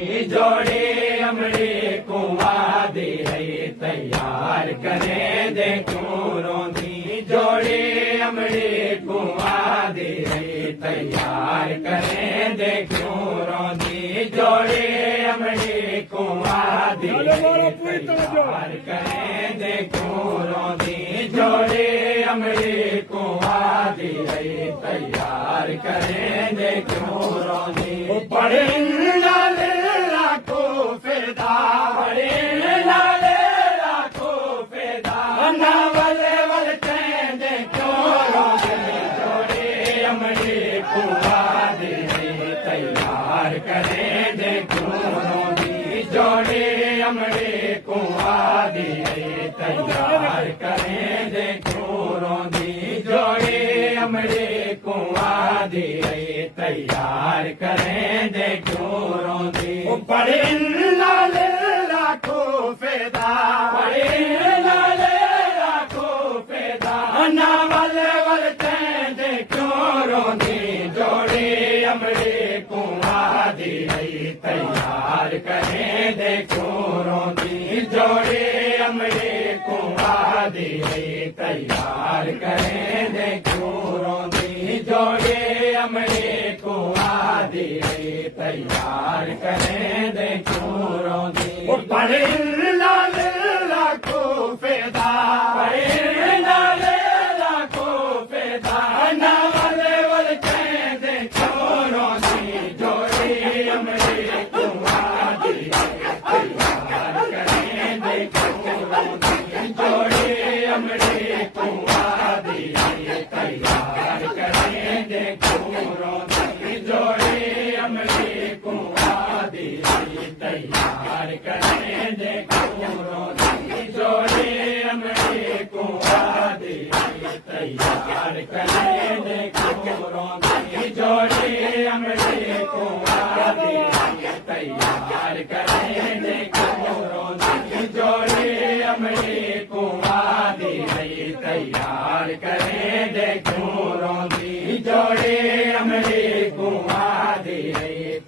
जोड़े अमड़े कुआ दे तैयार करें दे क्यों रोंदी जोड़े अमड़े कुआ दे तैयार करें दे क्यों रोंदी जोड़े अमड़े कुआ दे तैयार करें दे क्यों रोंदी जोड़े अमड़े कुआ दे तैयार करें दे क्यों रोंदी बड़े लाले लाखो फेदा बड़े लाले लाखो फेदा ना वाले वाले दे क्यों रोंदी जोड़े अमड़े कुआ दे तैयार करें दे क्यों रोंदी जोड़े अमड़े कुआ दे तैयार करें दे क्यों रोंदी जोड़े अमड़े कुआ दे तैयार करें दे क्यों रोंदी बड़े लाले लाखो फेदा बड़े लाले लाखो फेदा ना वाले वाले दे क्यों रोंदी जोड़े अमड़े कुआ दे तैयार करें दे क्यों रोंदी जोड़े अमड़े कुआ दे तैयार करें दे क्यों रोंदी जोड़े अमड़े कुआ दे तैयार करें दे क्यों रोंदी बड़े लाले लाखो फेदा बड़े लाले लाखो फेदा ना वाले वाले दे क्यों रोंदी जोड़े अमड़े कुआ दे तैयार करें दे क्यों रोंदी जोड़े अमड़े कुआ दे तैयार करें दे क्यों रोंदी जोड़े अमड़े कुआ दे तैयार करें दे क्यों रोंदी जोड़े अमड़े कुआ दे तैयार करें दे क्यों रोंदी जोड़े अमड़े कुआ दे तैयार करें दे क्यों रोंदी जोड़े अमड़े कुआ दे तैयार करें दे क्यों रोंदी जोड़े अमड़े कुआ दे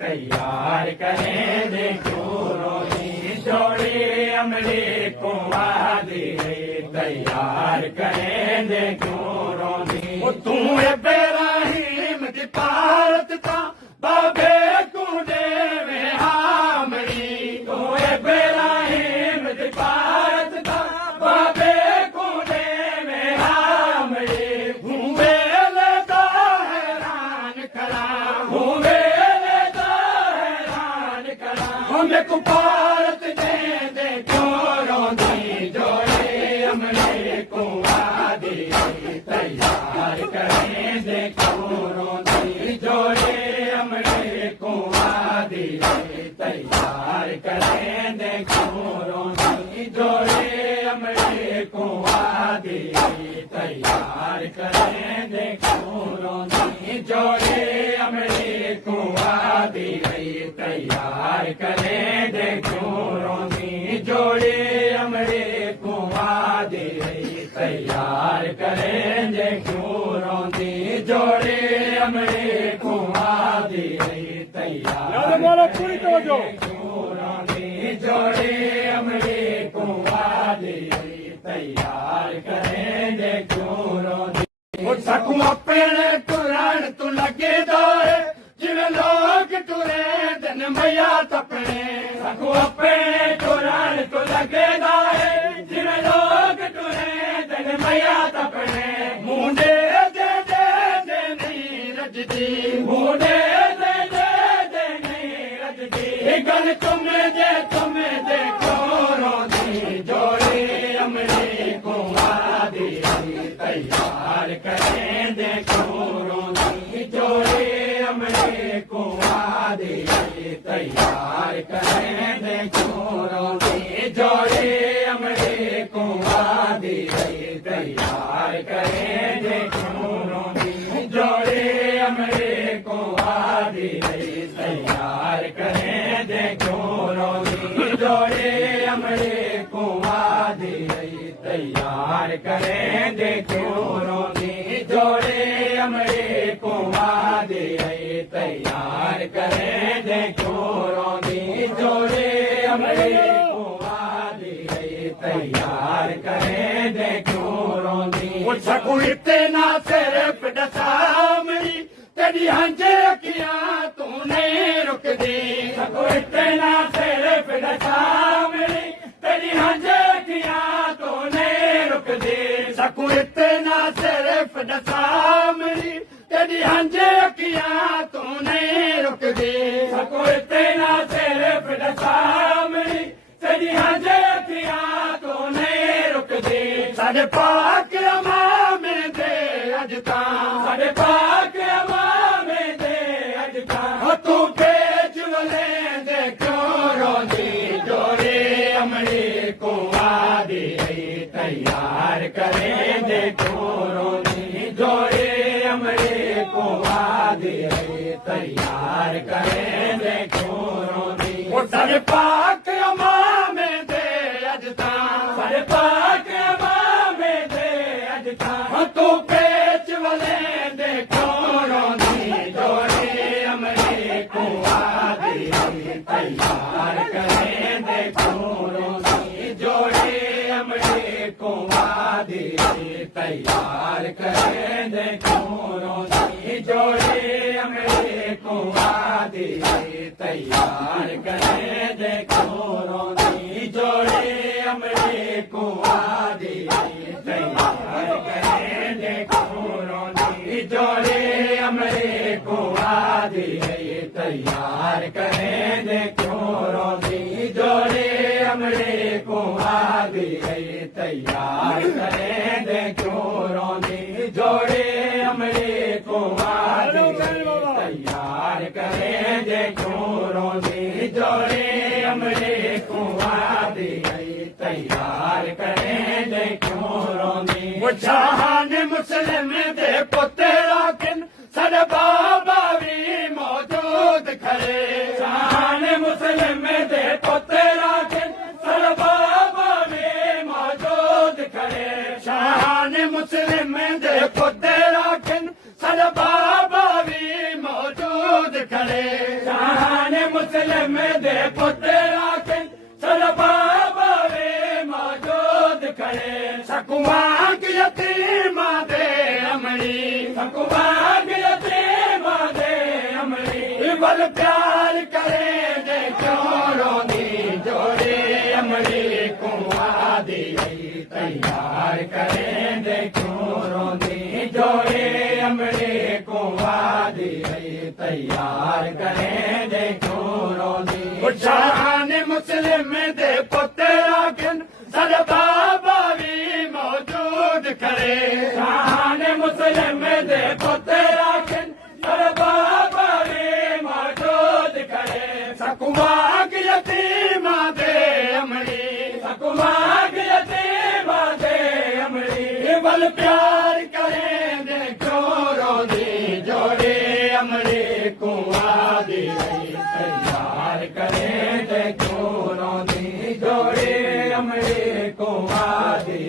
तैयार करें दे क्यों रोंदी जोड़े अमड़े कुआ दे तैयार करें दे क्यों रोंदी तू इब्राहिम दी भारत ता बाबे तू देवे हामड़ी तू इब्राहिम दी भारत ता बाबे तू देवे हामड़ी घूमे लेता हैरान करा घूमे लेता हैरान करा हमें को भारत दे दे क्यों रोंदी जोड़े अमड़े कुआ दे तैयार करें दे क्यों रोंदी जोड़े अमड़े कुआ दे तैयार करें दे क्यों रोंदी जोड़े अमड़े कुआ दे तैयार करें दे क्यों रोंदी जोड़े अमड़े कुआ दे तैयार करें दे क्यों रोंदी जोड़े अमड़े कुआ दे तैयार करें दे क्यों रोंदी जोड़े अमड़े कुआ दे तैयार क्यों रोंदी जोड़े अमड़े कुआ दे तैयार करें दे क्यों रोंदी सकू अपने टुरण तू लगे दौरे जिवे लोग टुरे दिन मैया तपने सकू अपने टुरण तू लगे दौरे जिवे लोग टुरे दिन मैया तपने मुंडे दे दे दे नहीं रजदी मुंडे दे दे दे नहीं रजदी गल तुम्हें दे क्यों रोंदी जोड़े अमड़े कुआ दे तैयार करें दे क्यों रोंदी जोड़े अमड़े कुआ दे तैयार करें दे क्यों रोंदी जोड़े अमड़े कुआ दे तैयार करें दे क्यों रोंदी जोड़े अमड़े कुआ दे तैयार करें दे क्यों रोंदी जोड़े अमड़े कुआ दे तैयार करें दे क्यों रोंदी जोड़े अमड़े कुआ दे तैयार करें दे क्यों रोंदी अमड़े कुआं दी तैयार करें दे क्यों रोंदी सकू इतना सिर्फ दसामड़ी तेरी हंजे अखियां तू नहीं रुकदी सकू इतना सिर्फ दसामड़ी तेरी हंजे अखियां तू नहीं रुकदी सकू इतना सिर्फ दसामड़ी तेरी हंजे अखियां तू नहीं रुकदी सकू इतना सिर्फ दसामड़ी तेरी हंजे अखियां तू नहीं रुकदी साडे पाक अमामे दे अज तां साडे पाक अमामे दे अज तां तू पेच वले दे क्यों रोंदी जोड़े अमड़े कुआं दी तैयार करें दे क्यों रोंदी जोड़े अमड़े कुआं दी तैयार करें दे क्यों रोंदी ओ साडे पाक अमामे दे अज तां साडे पाक अमामे दे अज तां तू पेच वले दे क्यों रोंदी जोड़े अमड़े कुआं दी तैयार करें दे क्यों रोंदी जोड़े अमड़े कुआं दी तैयार करें दे क्यों रोंदी जोड़े अमड़े कुआं दी तैयार करें दे क्यों रोंदी जोड़े अमड़े कुआं दी तैयार करें दे क्यों रोंदी जोड़े अमड़े कुआं दी तैयार करें दे क्यों रोंदी जोड़े अमड़े कुआं दी तैयार करें दे क्यों रोंदी जोड़े अमड़े कुआं दी तैयार करें दे क्यों रोंदी जोड़े अमड़े कुआं दी तैयार करें दे क्यों रोंदी वो शाहान मुस्लिम दे पुत्रा किन साडे बाबा भी मौजूद खड़े शाहान मुस्लिम दे पुत्रा किन साडे बाबा भी मौजूद खड़े शाहान मुस्लिम दे पुत्रा किन साडे बाबा भी मौजूद खड़े शाहान मुस्लिम दे पुत्रा किन साडे बाबा भी मौजूद खड़े सकुवांग यतीमा दे अमड़ी सकुवांग यतीमा दे अमड़ी बल प्यार करे दे क्यों रोंदी जोड़े अमड़ी कुआं दी तैयार करें दे क्यों रोंदी जोड़े अमड़े कुआं दी तैयार करें दे क्यों रोंदी शान मुस्लिम दे पुत्रा किन साडे बाबा भी मौजूद खड़े शान मुस्लिम दे पुत्रा किन साडे बाबा भी मौजूद खड़े सकुवांग यतीमा दे अमड़ी सकुवांग यतीमा दे अमड़ी बल प्यार करें दे क्यों रोंदी जोड़े अमड़े कुआं दी तैयार करें दे क्यों रोंदी जोड़े अमड़े कुआं दी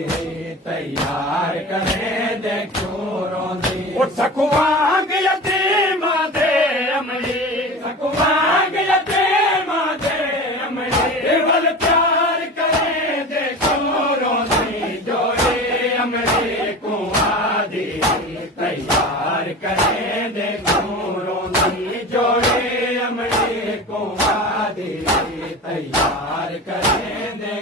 तैयार करें दे क्यों रोंदी उठ सकुवांग यतीमा दे अमड़ी सकुवांग यतीमा दे अमड़ी बल प्यार करें दे क्यों रोंदी जोड़े अमड़े कुआं दी तैयार करें दे क्यों रोंदी जोड़े अमड़े कुआं दी तैयार करें दे